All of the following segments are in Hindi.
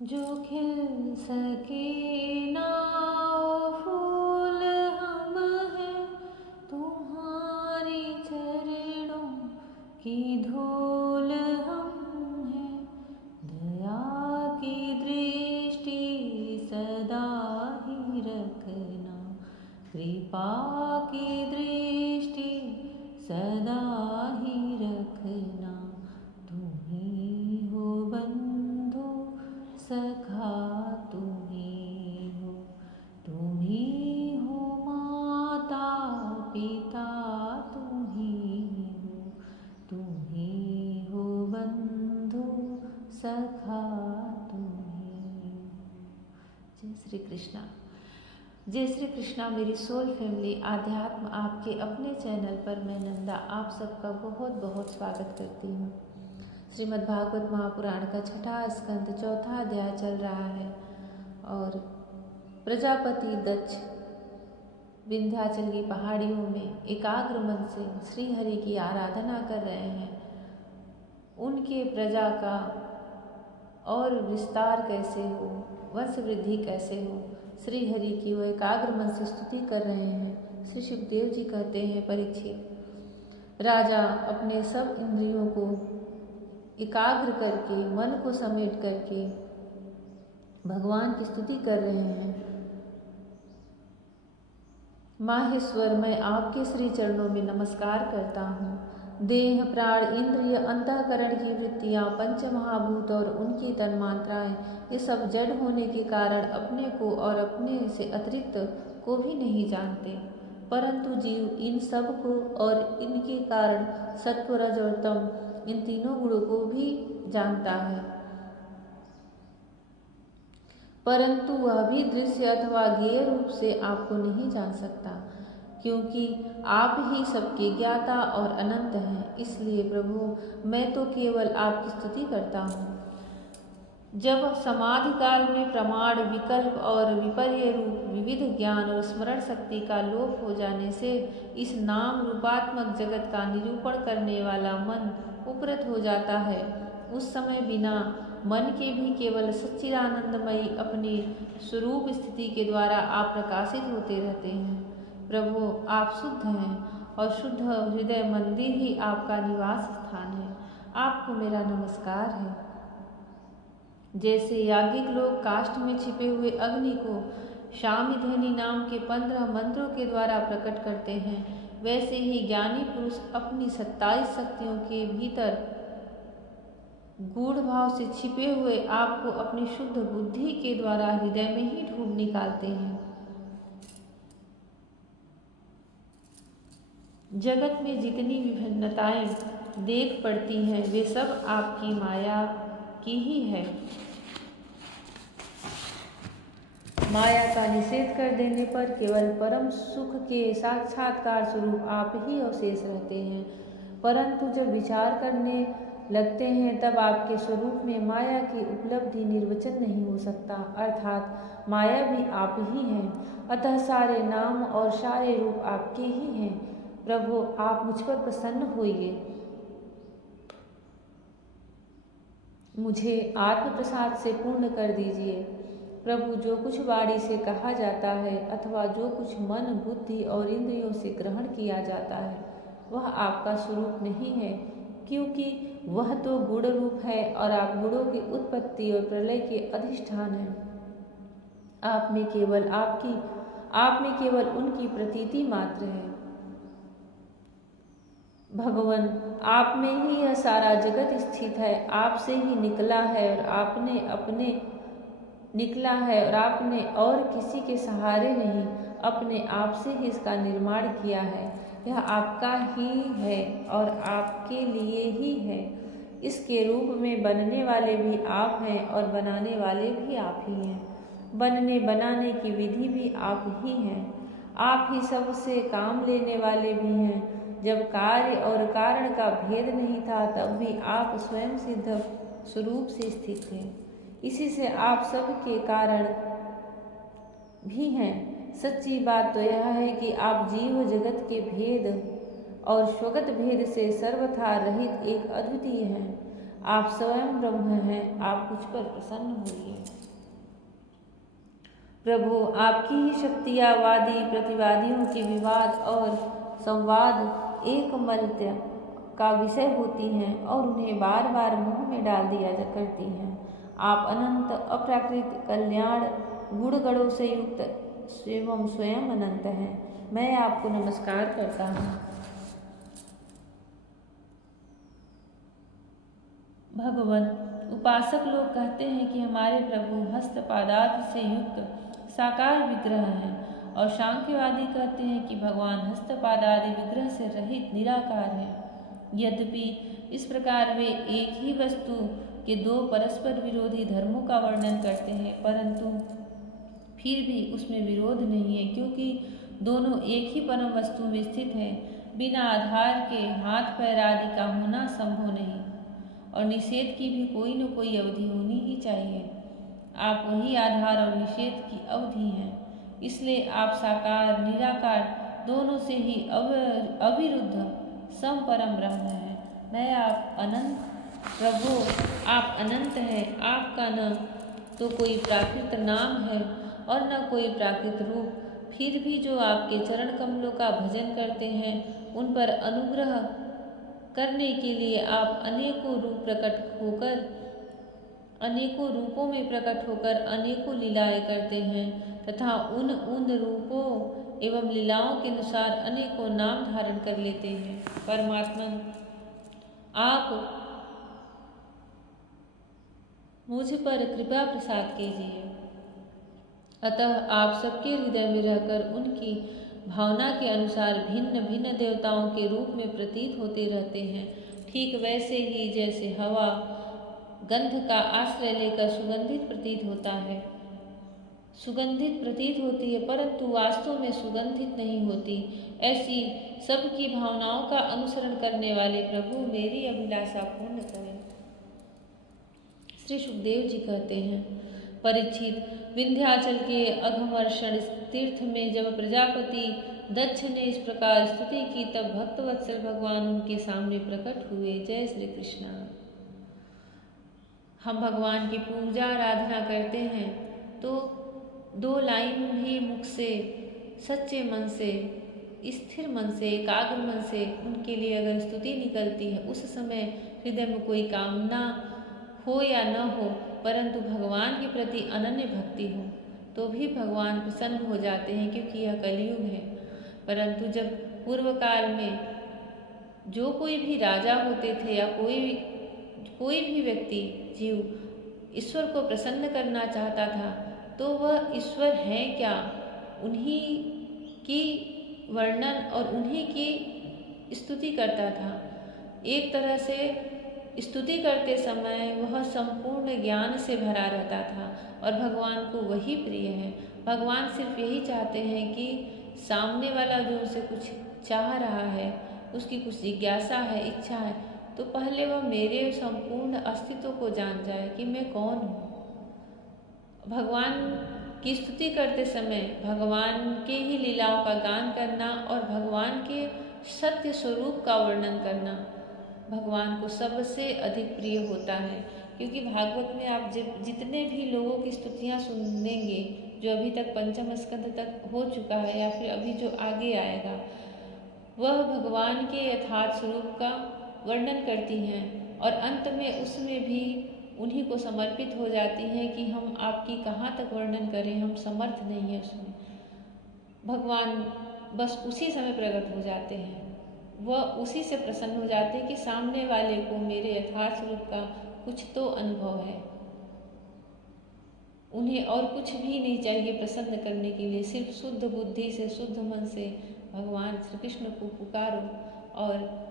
जो खिल सके ना वो फूल हम हैं, तुम्हारी चरणों की धूल हम हैं। दया की दृष्टि सदा ही रखना, कृपा की दृष्टि सदा ही रखना। तुम ही हो बंधु सखा, तुम ही हो, तुम ही हो माता पिता, तुम ही हो, तुम ही हो बंधु सखा, तुम ही हो। जय श्री कृष्णा। जय श्री कृष्णा। मेरी सोल फैमिली आध्यात्म आपके अपने चैनल पर मैं नंदा आप सबका बहुत बहुत स्वागत करती हूँ। श्रीमद् भागवत महापुराण का छठा स्कंद चौथा अध्याय चल रहा है और प्रजापति दक्ष विंध्याचल की पहाड़ियों में एकाग्र मन से श्री हरि की आराधना कर रहे हैं। उनके प्रजा का और विस्तार कैसे हो, वंश वृद्धि कैसे हो, श्री हरि की वो एकाग्र मन से स्तुति कर रहे हैं। श्री सुखदेव जी कहते हैं, परीक्षित राजा अपने सब इंद्रियों को एकाग्र करके, मन को समेट करके भगवान की स्तुति कर रहे हैं। माहेश्वर, मैं आपके श्री चरणों में नमस्कार करता हूँ। देह, प्राण, इंद्रिय, अंतःकरण की वृत्तियाँ, पंच महाभूत और उनकी तन्मात्राएं, ये सब जड़ होने के कारण अपने को और अपने से अतिरिक्त को भी नहीं जानते, परंतु जीव इन सब को और इनके कारण सत्व, रज और तम, इन तीनों गुणों को भी जानता है, परंतु वह भी दृश्य अथवा ज्ञेय रूप से आपको नहीं जान सकता, क्योंकि आप ही सबके ज्ञाता और अनंत हैं। इसलिए प्रभु, मैं तो केवल आपकी स्तुति करता हूँ। जब समाधि काल में प्रमाण, विकल्प और विपर्य रूप विविध ज्ञान और स्मरण शक्ति का लोप हो जाने से इस नाम रूपात्मक जगत का निरूपण करने वाला मन उपरत हो जाता है, उस समय बिना मन के भी केवल सच्चिदानंदमयी अपनी स्वरूप स्थिति के द्वारा आप प्रकाशित होते रहते हैं। प्रभु, आप शुद्ध हैं और शुद्ध हृदय मंदिर ही आपका निवास स्थान है। आपको मेरा नमस्कार है। जैसे याज्ञिक लोग काष्ठ में छिपे हुए अग्नि को शामिध्वनि नाम के 15 मंत्रों के द्वारा प्रकट करते हैं, वैसे ही ज्ञानी पुरुष अपनी 27 शक्तियों के भीतर गूढ़ भाव से छिपे हुए आपको अपनी शुद्ध बुद्धि के द्वारा हृदय में ही ढूंढ निकालते हैं। जगत में जितनी विभिन्नताएं देख पड़ती हैं, वे सब आपकी माया की ही है। माया का निषेध कर देने पर केवल परम सुख के साक्षात्कार स्वरूप आप ही अवशेष रहते हैं, परंतु जब विचार करने लगते हैं तब आपके स्वरूप में माया की उपलब्धि निर्वचन नहीं हो सकता, अर्थात माया भी आप ही हैं। अतः सारे नाम और सारे रूप आपके ही हैं। प्रभु, आप मुझ पर प्रसन्न होइए, मुझे आत्म प्रसाद से पूर्ण कर दीजिए। प्रभु, जो कुछ वाणी से कहा जाता है अथवा जो कुछ मन, बुद्धि और इंद्रियों से ग्रहण किया जाता है, वह आपका स्वरूप नहीं है, क्योंकि वह तो गुण रूप है और आप गुणों की उत्पत्ति और प्रलय के अधिष्ठान हैं। आप में केवल उनकी प्रतीति मात्र है। भगवान, आप में ही यह सारा जगत स्थित है। आपसे ही निकला है और आपने और किसी के सहारे नहीं, अपने आप से ही इसका निर्माण किया है। यह आपका ही है और आपके लिए ही है। इसके रूप में बनने वाले भी आप हैं और बनाने वाले भी आप ही हैं। बनने बनाने की विधि भी आप ही हैं। आप ही सबसे काम लेने वाले भी हैं। जब कार्य और कारण का भेद नहीं था, तब भी आप स्वयं सिद्ध स्वरूप से स्थित थे। इसी से आप सबके कारण भी हैं। सच्ची बात तो यह है कि आप जीव जगत के भेद और स्वगत भेद से सर्वथा रहित एक अद्वितीय हैं। आप स्वयं ब्रह्म हैं, आप मुझ पर प्रसन्न होइए। प्रभु, आपकी ही शक्तियाँ वादी प्रतिवादियों के विवाद और संवाद एकमल्य का विषय होती हैं और उन्हें बार बार मुंह में डाल दिया करती हैं। आप अनंत अप्राकृत कल्याण गुणगणों से युक्त एवं स्वयं अनंत हैं। मैं आपको नमस्कार करता हूँ। भगवान, उपासक लोग कहते हैं कि हमारे प्रभु हस्तपादार्थ से युक्त साकार विग्रह हैं और सांख्यवादी कहते हैं कि भगवान हस्तपादादि विग्रह से रहित निराकार हैं। यद्यपि इस प्रकार वे एक ही वस्तु के दो परस्पर विरोधी धर्मों का वर्णन करते हैं, परंतु फिर भी उसमें विरोध नहीं है, क्योंकि दोनों एक ही परम वस्तु में स्थित हैं। बिना आधार के हाथ पैर आदि का होना संभव नहीं और निषेध की भी कोई न कोई अवधि होनी ही चाहिए। आप वही आधार और निषेध की अवधि हैं, इसलिए आप साकार निराकार दोनों से ही अविरुद्ध समपरम ब्रह्म है। मैं आप अनंत प्रभु, आप अनंत है। आपका न तो कोई प्राकृत नाम है और न कोई प्राकृत रूप, फिर भी जो आपके चरण कमलों का भजन करते हैं उन पर अनुग्रह करने के लिए आप अनेकों रूपों में प्रकट होकर अनेकों लीलाएं करते हैं तथा उन रूपों एवं लीलाओं के अनुसार अनेकों नाम धारण कर लेते हैं। परमात्मा, आप मुझ पर कृपा प्रसाद कीजिए। अतः आप सबके हृदय में रहकर उनकी भावना के अनुसार भिन्न भिन्न देवताओं के रूप में प्रतीत होते रहते हैं। ठीक वैसे ही जैसे हवा गंध का आश्रय लेकर सुगंधित प्रतीत होती है परंतु वास्तव में सुगंधित नहीं होती, ऐसी सबकी भावनाओं का अनुसरण करने वाले प्रभु मेरी अभिलाषा पूर्ण करें। श्री सुखदेव जी कहते हैं, परीक्षित, विंध्याचल के अघमर्षण तीर्थ में जब प्रजापति दक्ष ने इस प्रकार स्तुति की तब भक्तवत्सल भगवान उनके सामने प्रकट हुए। जय श्री कृष्ण। हम भगवान की पूजा आराधना करते हैं तो दो लाइन भी मुख से सच्चे मन से स्थिर मन से एकाग्र मन से उनके लिए अगर स्तुति निकलती है, उस समय हृदय में कोई कामना हो या न हो, परंतु भगवान के प्रति अनन्य भक्ति हो, तो भी भगवान प्रसन्न हो जाते हैं, क्योंकि यह कलयुग है। परंतु जब पूर्व काल में जो कोई भी राजा होते थे या कोई भी व्यक्ति जीव ईश्वर को प्रसन्न करना चाहता था, तो वह ईश्वर है क्या, उन्हीं की वर्णन और उन्हीं की स्तुति करता था। एक तरह से स्तुति करते समय वह संपूर्ण ज्ञान से भरा रहता था और भगवान को वही प्रिय है। भगवान सिर्फ यही चाहते हैं कि सामने वाला जो उनसे कुछ चाह रहा है, उसकी कुछ जिज्ञासा है, इच्छा है, तो पहले वह मेरे संपूर्ण अस्तित्व को जान जाए कि मैं कौन हूँ। भगवान की स्तुति करते समय भगवान के ही लीलाओं का गान करना और भगवान के सत्य स्वरूप का वर्णन करना भगवान को सबसे अधिक प्रिय होता है। क्योंकि भागवत में आप जितने भी लोगों की स्तुतियाँ सुनेंगे, जो अभी तक पंचम स्कंद तक हो चुका है या फिर अभी जो आगे आएगा, वह भगवान के यथार्थ स्वरूप का वर्णन करती हैं और अंत में उसमें भी उन्हीं को समर्पित हो जाती हैं कि हम आपकी कहाँ तक वर्णन करें, हम समर्थ नहीं है उसमें। भगवान बस उसी समय प्रकट हो जाते हैं, वह उसी से प्रसन्न हो जाते हैं कि सामने वाले को मेरे यथार्थ स्वरूप का कुछ तो अनुभव है। उन्हें और कुछ भी नहीं चाहिए प्रसन्न करने के लिए, सिर्फ शुद्ध बुद्धि से शुद्ध मन से भगवान श्री कृष्ण को पुकारो और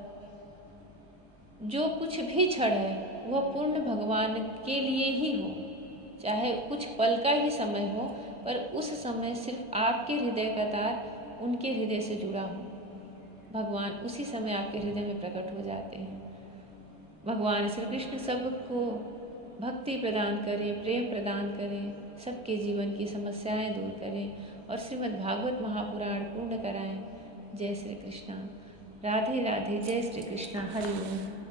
जो कुछ भी क्षण है वह पूर्ण भगवान के लिए ही हो, चाहे कुछ पल का ही समय हो, पर उस समय सिर्फ आपके हृदय का तार उनके हृदय से जुड़ा हो। भगवान उसी समय आपके हृदय में प्रकट हो जाते हैं। भगवान श्री कृष्ण सबको भक्ति प्रदान करें, प्रेम प्रदान करें, सबके जीवन की समस्याएं दूर करें और श्रीमद् भागवत महापुराण पूर्ण कराएं। जय श्री कृष्ण। राधे राधे। जय श्री कृष्ण। हरि ओम।